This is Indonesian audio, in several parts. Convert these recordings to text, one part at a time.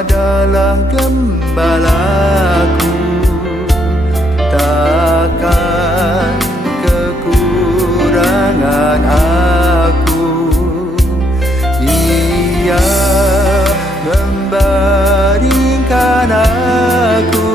adalah gembalaku, takkan kekurangan aku. Ia membaringkan aku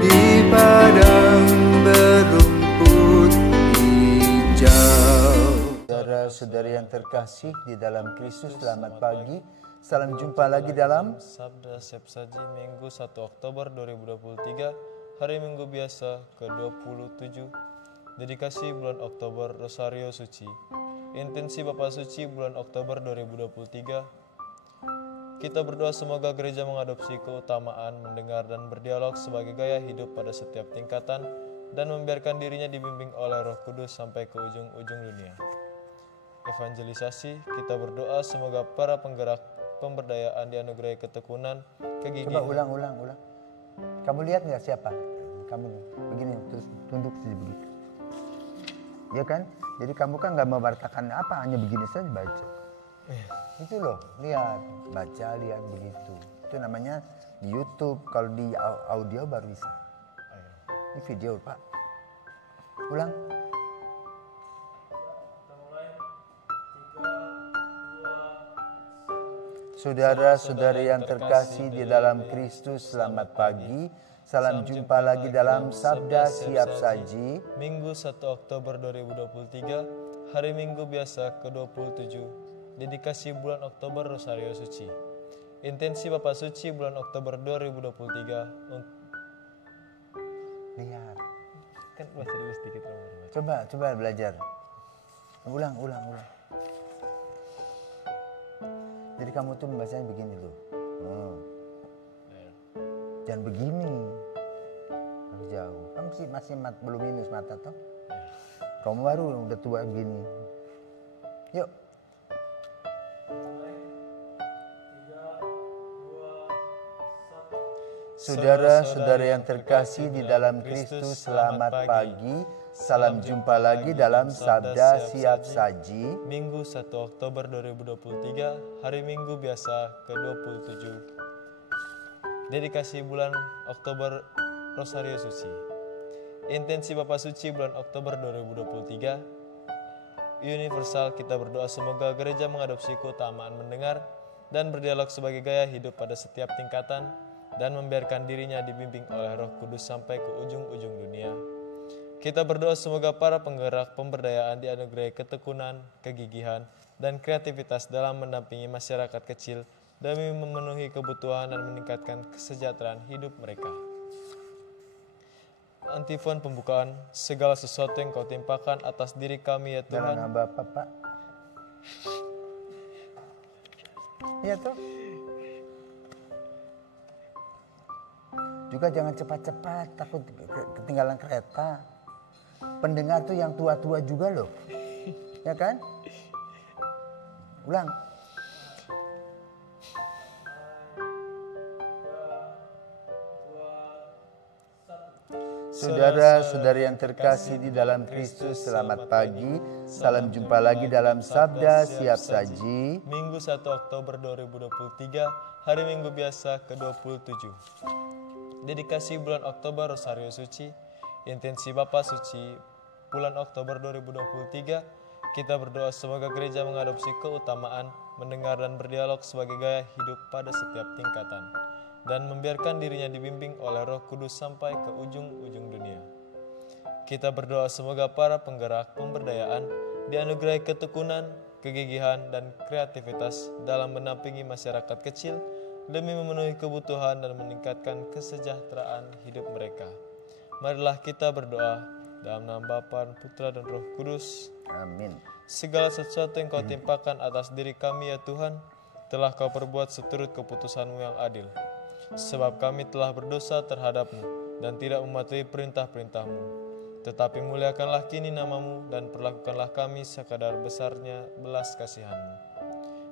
di padang berumput hijau. Saudara-saudari yang terkasih di dalam Kristus, selamat pagi. Salam jumpa lagi dalam Sabda Siap Saji Minggu 1 Oktober 2023, hari Minggu biasa ke-27, dedikasi bulan Oktober Rosario Suci. Intensi Bapa Suci bulan Oktober 2023. Kita berdoa semoga gereja mengadopsi keutamaan mendengar dan berdialog sebagai gaya hidup pada setiap tingkatan dan membiarkan dirinya dibimbing oleh Roh Kudus sampai ke ujung-ujung dunia. Evangelisasi, kita berdoa semoga para penggerak pemberdayaan dianugerahi ketekunan, kegigihan. Coba ulang. Kamu lihat nggak siapa? Kamu begini, terus tunduk begitu. Ya kan? Jadi kamu kan nggak mewartakan apa, hanya begini saja baca. Itu loh, lihat, baca, lihat begitu. Itu namanya di YouTube. Kalau di audio baru bisa. Ini video, Pak. Ulang. Saudara-saudari yang terkasih di dalam Kristus, selamat pagi. Salam jumpa lagi dalam Sabda Siap Saji. Minggu 1 Oktober 2023, hari Minggu biasa ke-27, dedikasi bulan Oktober Rosario Suci. Intensi Bapa Suci bulan Oktober 2023. Lihat. Kan baca dulu sedikit. Coba belajar. Ulang. Jadi kamu tuh membacanya begini tuh. Jangan begini. Harus jauh. Kamu sih masih belum minus mata toh. Kamu baru udah tua begini. Yuk. Saudara-saudara yang terkasih di dalam Kristus, selamat pagi. Salam jumpa lagi dalam Sabda Siap Saji. Minggu 1 Oktober 2023, hari Minggu biasa ke-27. Dedikasi bulan Oktober Rosario Suci. Intensi Bapa Suci bulan Oktober 2023. Universal, kita berdoa semoga gereja mengadopsi keutamaan mendengar dan berdialog sebagai gaya hidup pada setiap tingkatan dan membiarkan dirinya dibimbing oleh Roh Kudus sampai ke ujung-ujung dunia. Kita berdoa semoga para penggerak pemberdayaan dianugerahi ketekunan, kegigihan, dan kreativitas dalam mendampingi masyarakat kecil demi memenuhi kebutuhan dan meningkatkan kesejahteraan hidup mereka. Antifon pembukaan, segala sesuatu yang kau timpakan atas diri kami ya Tuhan. Dalam nama Bapa, Pak. Iya tuh. Juga jangan cepat-cepat, takut ketinggalan kereta. Pendengar tuh yang tua-tua juga loh. Ya kan? Ulang. Saudara-saudari yang terkasih di dalam Kristus, selamat pagi. Salam jumpa lagi dalam Sabda Siap Saji. Minggu 1 Oktober 2023, hari Minggu biasa ke-27. Dedikasi bulan Oktober Rosario Suci. Intensi Bapa Suci bulan Oktober 2023, kita berdoa semoga gereja mengadopsi keutamaan mendengar dan berdialog sebagai gaya hidup pada setiap tingkatan dan membiarkan dirinya dibimbing oleh Roh Kudus sampai ke ujung-ujung dunia. Kita berdoa semoga para penggerak pemberdayaan dianugerahi ketekunan, kegigihan, dan kreativitas dalam mendampingi masyarakat kecil demi memenuhi kebutuhan dan meningkatkan kesejahteraan hidup mereka. Marilah kita berdoa dalam nama Bapa, Putra, dan Roh Kudus. Amin. Segala sesuatu yang kau timpakan atas diri kami ya Tuhan, telah kau perbuat seturut keputusan-Mu yang adil. Sebab kami telah berdosa terhadap-Mu dan tidak mematuhi perintah-perintah-Mu. Tetapi muliakanlah kini nama-Mu dan perlakukanlah kami sekadar besarnya belas kasihan-Mu.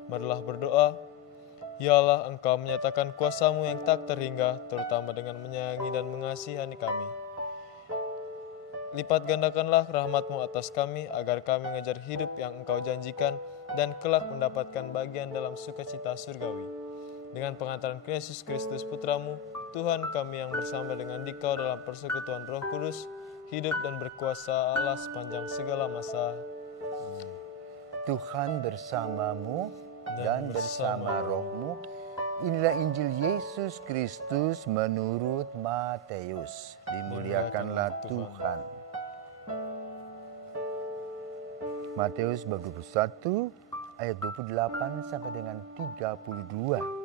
Marilah berdoa. Ya Allah, Engkau menyatakan kuasa-Mu yang tak terhingga, terutama dengan menyayangi dan mengasihani kami. Lipat gandakanlah rahmat-Mu atas kami, agar kami mengejar hidup yang Engkau janjikan dan kelak mendapatkan bagian dalam sukacita surgawi. Dengan pengantaran Yesus Kristus Putramu, Tuhan kami yang bersama dengan Dikau dalam persekutuan Roh Kudus, hidup dan berkuasa Allah sepanjang segala masa. Tuhan bersamamu dan bersama rohmu. Inilah Injil Yesus Kristus menurut Matius. Dimuliakanlah Tuhan. Matius bab 21 ayat 28 sampai dengan 32.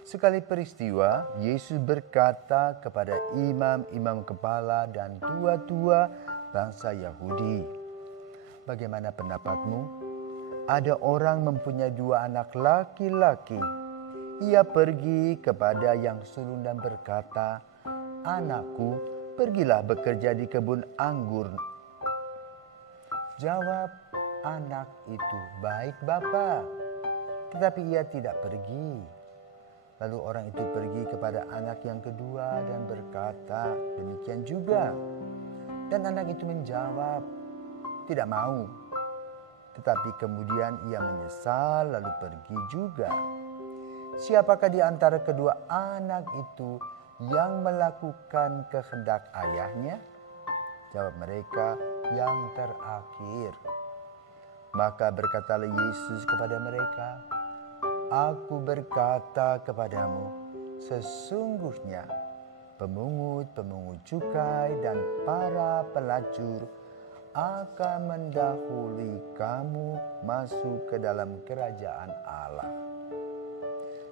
Sekali peristiwa, Yesus berkata kepada imam-imam kepala dan tua-tua bangsa Yahudi, "Bagaimana pendapatmu? Ada orang mempunyai 2 anak laki-laki. Ia pergi kepada yang sulung dan berkata, 'Anakku, pergilah bekerja di kebun anggur.' Jawab anak itu, 'Baik, Bapa.' Tetapi ia tidak pergi. Lalu orang itu pergi kepada anak yang kedua dan berkata demikian juga. Dan anak itu menjawab, 'Tidak mau.' Tetapi kemudian ia menyesal lalu pergi juga. Siapakah di antara kedua anak itu yang melakukan kehendak ayahnya?" Jawab mereka, "Yang terakhir." Maka berkatalah Yesus kepada mereka, "Aku berkata kepadamu, sesungguhnya pemungut-pemungut cukai dan para pelacur akan mendahului kamu masuk ke dalam kerajaan Allah.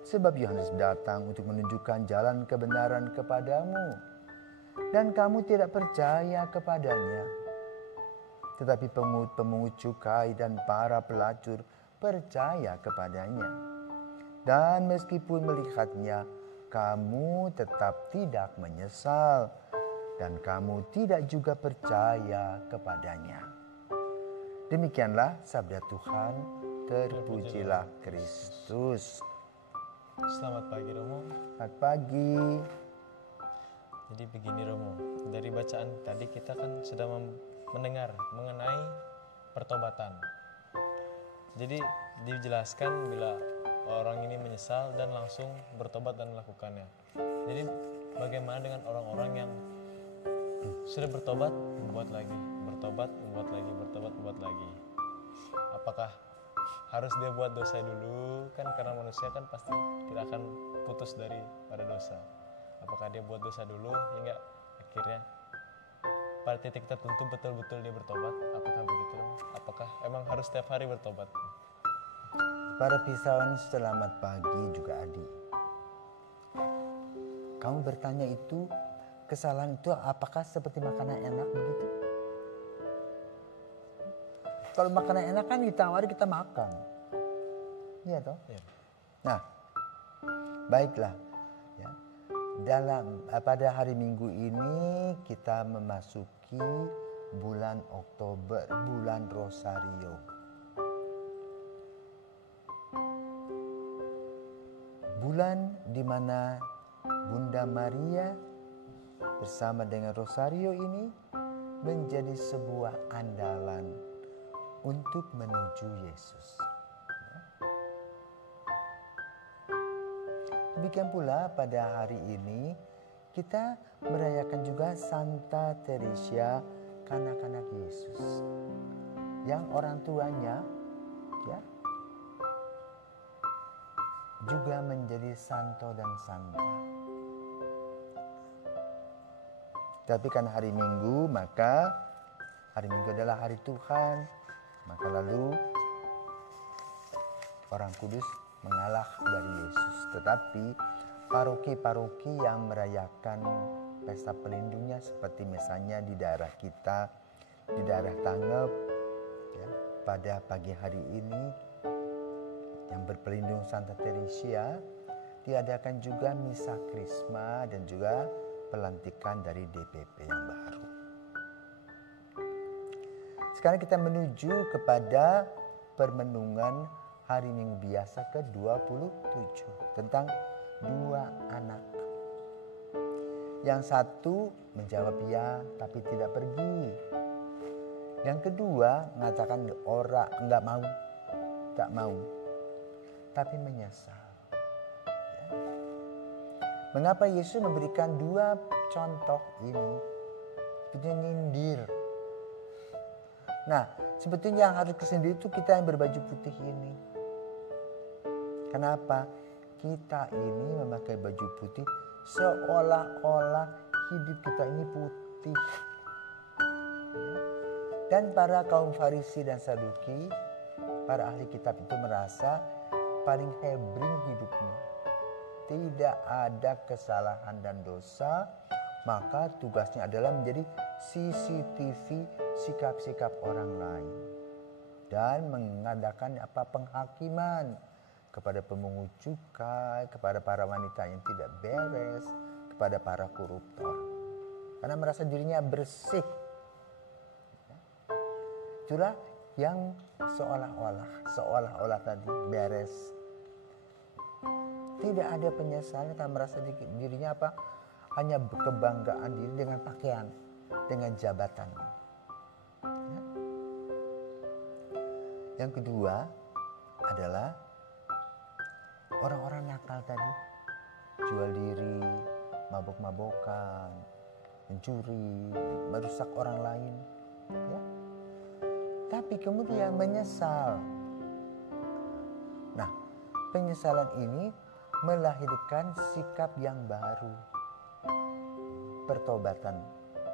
Sebab Yohanes datang untuk menunjukkan jalan kebenaran kepadamu, dan kamu tidak percaya kepadanya. Tetapi pemungut cukai dan para pelacur percaya kepadanya. Dan meskipun melihatnya, kamu tetap tidak menyesal, dan kamu tidak juga percaya kepadanya." Demikianlah sabda Tuhan. Terpujilah Kristus. Selamat pagi Romo. Selamat pagi. Jadi begini Romo, dari bacaan tadi kita kan sudah mendengar mengenai pertobatan. Jadi dijelaskan bila orang ini menyesal dan langsung bertobat dan melakukannya. Jadi bagaimana dengan orang-orang yang sudah bertobat, membuat lagi, bertobat, membuat lagi, bertobat, membuat lagi. Apakah harus dia buat dosa dulu? Kan karena manusia kan pasti tidak akan putus dari pada dosa. Apakah dia buat dosa dulu hingga akhirnya pada titik tertentu betul-betul dia bertobat? Apakah begitu? Apakah emang harus setiap hari bertobat? Para pisawan, selamat pagi juga Adi. Kamu bertanya itu, kesalahan itu apakah seperti makanan enak begitu? Kalau makanan enak kan ditawari kita makan. Iya toh? Ya. Nah, baiklah. Ya. Pada hari Minggu ini kita memasuki bulan Oktober, bulan Rosario. Bulan di mana Bunda Maria bersama dengan Rosario ini menjadi sebuah andalan untuk menuju Yesus. Demikian pula pada hari ini kita merayakan juga Santa Teresia, kanak-kanak Yesus, yang orang tuanya ya juga menjadi santo dan santa. Tapi kan hari Minggu, maka hari Minggu adalah hari Tuhan. Maka lalu orang kudus mengalah dari Yesus. Tetapi paroki-paroki yang merayakan pesta pelindungnya seperti misalnya di daerah kita, di daerah Tanggep, ya, pada pagi hari ini yang berpelindung Santa Teresia, diadakan juga misa Krisma dan juga pelantikan dari DPP yang baru. Sekarang kita menuju kepada permenungan hari Minggu biasa ke-27 tentang 2 anak. Yang satu menjawab ya tapi tidak pergi. Yang kedua mengatakan tak mau, tapi menyesal. Mengapa Yesus memberikan 2 contoh ini? Itu nyindir. Nah, sebetulnya yang harus kesindir itu kita yang berbaju putih ini. Kenapa? Kita ini memakai baju putih seolah-olah hidup kita ini putih. Dan para kaum Farisi dan Saduki, para ahli kitab itu merasa paling hebring hidupnya. Tidak ada kesalahan dan dosa, maka tugasnya adalah menjadi CCTV sikap-sikap orang lain. Dan mengadakan penghakiman kepada pemungut cukai, kepada para wanita yang tidak beres, kepada para koruptor. Karena merasa dirinya bersih. Itulah yang seolah-olah tadi beres. Tidak ada penyesalan, tak merasa dirinya hanya kebanggaan diri dengan pakaian, dengan jabatan. Ya. Yang kedua adalah orang-orang nakal tadi, jual diri, mabok-mabokan, mencuri, merusak orang lain. Ya. Tapi kemudian menyesal. Nah, penyesalan ini melahirkan sikap yang baru. Pertobatan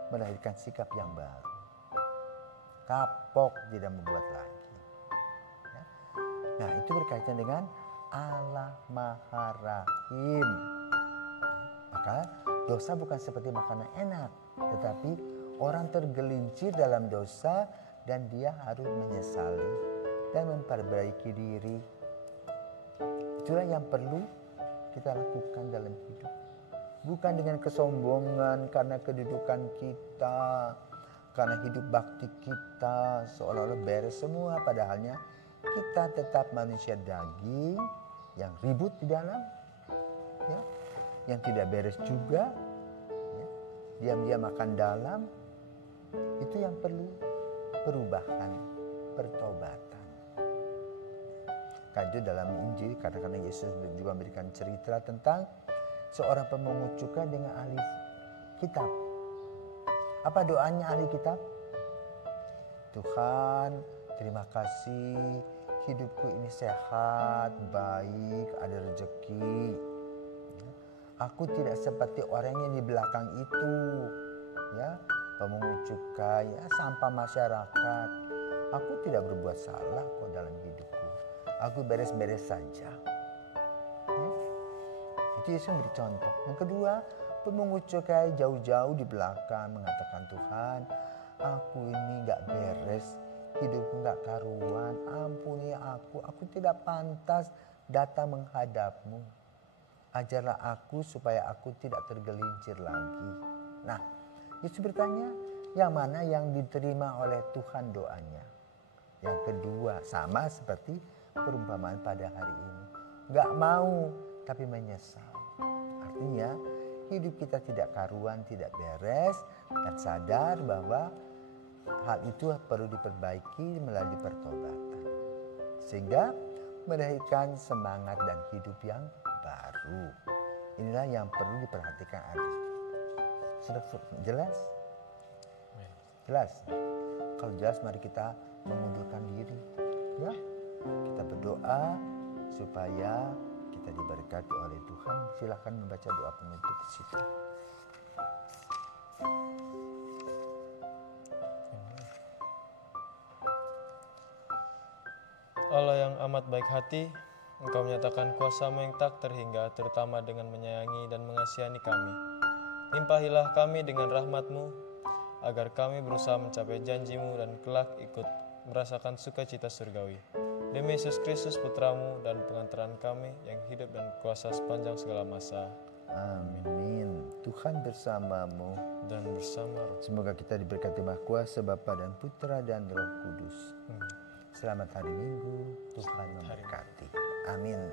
melahirkan sikap yang baru. Kapok tidak membuat lagi. Ya. Nah, itu berkaitan dengan Allah Maha Rahim. Maka dosa bukan seperti makanan enak, tetapi orang tergelincir dalam dosa dan dia harus menyesali dan memperbaiki diri. Itulah yang perlu kita lakukan dalam hidup. Bukan dengan kesombongan karena kedudukan kita, karena hidup bakti kita seolah-olah beres semua, padahalnya kita tetap manusia daging yang ribut di dalam, ya, yang tidak beres juga, ya, diam-diam makan dalam. Itu yang perlu perubahan, pertobatan. Karena itu dalam Injil kadang-kadang Yesus juga memberikan cerita tentang seorang pemungut cukai dengan ahli kitab. Apa doanya ahli kitab? Tuhan, terima kasih, hidupku ini sehat, baik, ada rezeki. Aku tidak seperti orang yang di belakang itu, ya, pemungut cukai, ya, sampah masyarakat. Aku tidak berbuat salah kok dalam hidupku. Aku beres-beres saja. Ya. Itu Yesus beri contoh. Yang kedua, pemungut cukai jauh-jauh di belakang mengatakan, Tuhan, aku ini gak beres, hidupku gak karuan, ampuni aku tidak pantas datang menghadapmu. Ajarlah aku supaya aku tidak tergelincir lagi. Nah, Yesus bertanya, yang mana yang diterima oleh Tuhan doanya? Yang kedua, sama seperti perumpamaan pada hari ini. Gak mau, tapi menyesal. Artinya, hidup kita tidak karuan, tidak beres, dan sadar bahwa hal itu perlu diperbaiki melalui pertobatan. Sehingga melahirkan semangat dan hidup yang baru. Inilah yang perlu diperhatikan adik. Sudah jelas? Jelas? Kalau jelas, mari kita mengundurkan diri. Ya, kita berdoa supaya kita diberkati oleh Tuhan. Silakan membaca doa penutup di situ. Allah yang amat baik hati, Engkau menyatakan kuasa-Mu yang tak terhingga, terutama dengan menyayangi dan mengasihani kami. Limpahilah kami dengan rahmat-Mu, agar kami berusaha mencapai janji-Mu dan kelak ikut merasakan sukacita surgawi. Demi Yesus Kristus Putra-Mu dan pengantaran kami yang hidup dan kuasa sepanjang segala masa. Amin. Tuhan bersamamu Dan bersama Roh. Semoga kita diberkati Maha Kuasa, Bapa dan Putra dan Roh Kudus. Selamat hari Minggu, Tuhan memberkati. Amin.